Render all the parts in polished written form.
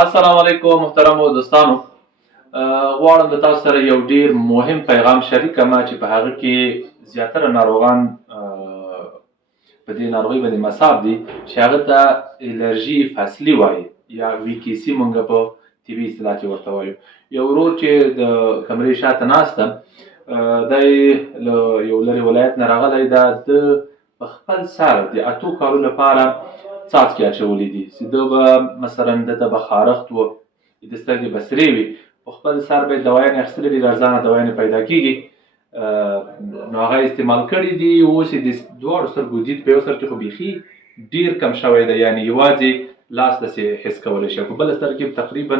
السلام علیکم محترمو دوستانو. غواړم د تاسو سره یو ډیر مهم پیغام شریک کړم چې په هغه کې زیاتره ناروغان په دې ناروغۍ باندې مصاب دي چې هغه ته الرژي فصلي وایي یا ویکیسي مونږ په طبي اصطلاح کې ورته وایو. یو ورور چې د کمرې شاته ناست دی له یو لرې ولایت نه راغلی دا د په خپل سر د 8 کالو لپاره څاڅکي اچولي دي چې ده به مثلا دته به خارښت و د سترګې به سرې وي په خپل سر به یې دوايانې اخیستلې دي ارزانه دوايانې پیدا کېږي نو هغه استعمال کړي دي. اوس یې د دواړو سترګو دید په یو سر کې خو بیخي ډېر کم شوی دی یعنې یوازې لاس داسې حس کولی شي په بله سترګې کې تقریبا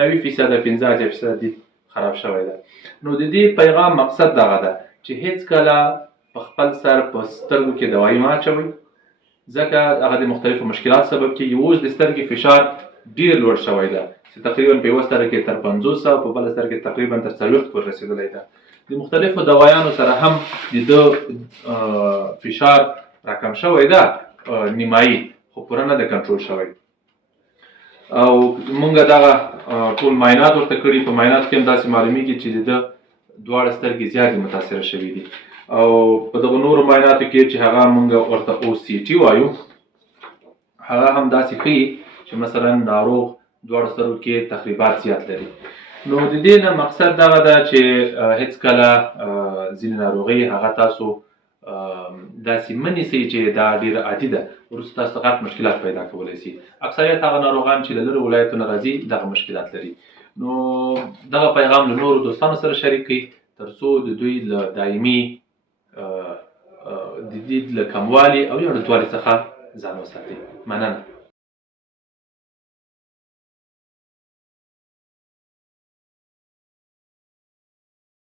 90% 15% دید خراب شوی دی. نو د دې پیغام مقصد دغه ده چې هیڅکله په خپل سر په سترګو کې دوایي مه اچوئ ځکه هغه د مختلفو مشکلات سبب کېږي. اوس د سترګې فشار ډېر لوړ شوی ده چې تقریبا په یوه سترګه کې تر 50 او په بله سترګه کې تقریبا تر 40 پورې رسېدلی ده. د مختلفو دوایانو سره هم د ده فشار راکم شوی ده نیمایي خو پوره نه ده کنټرول شوی او مونږ دغه ټول معاینات ورته کړي. په معایناتو کې هم داسې معلومیږي چې د ده دواړه سترګې زیاتې متاثره شوي دي او په دغه نورو معایناتو کې چې هغه مونږ ورته OCT وایو هغه هم داسې ښیي چې مثلا ناروغ دواړو سترګو کې تخریبات زیات لري. نو د دې نه مقصد دغه ده چې هیڅکله ځینې ناروغۍ هغه تاسو داسې مه نیسئ چې دا ډېره عادي ده وروسته تاسو ته غټ مشکلات پیدا کولی شي. اکثریت هغه ناروغان چې له لرې ولایتونو راځي دغه مشکلات لري. نو دغه پیغام له نورو دوستانو سره شریک کړئ تر څو د دوی له دایمي د دید له کموالي او یا ډډوالي څخه ځان وساتئ. مننه.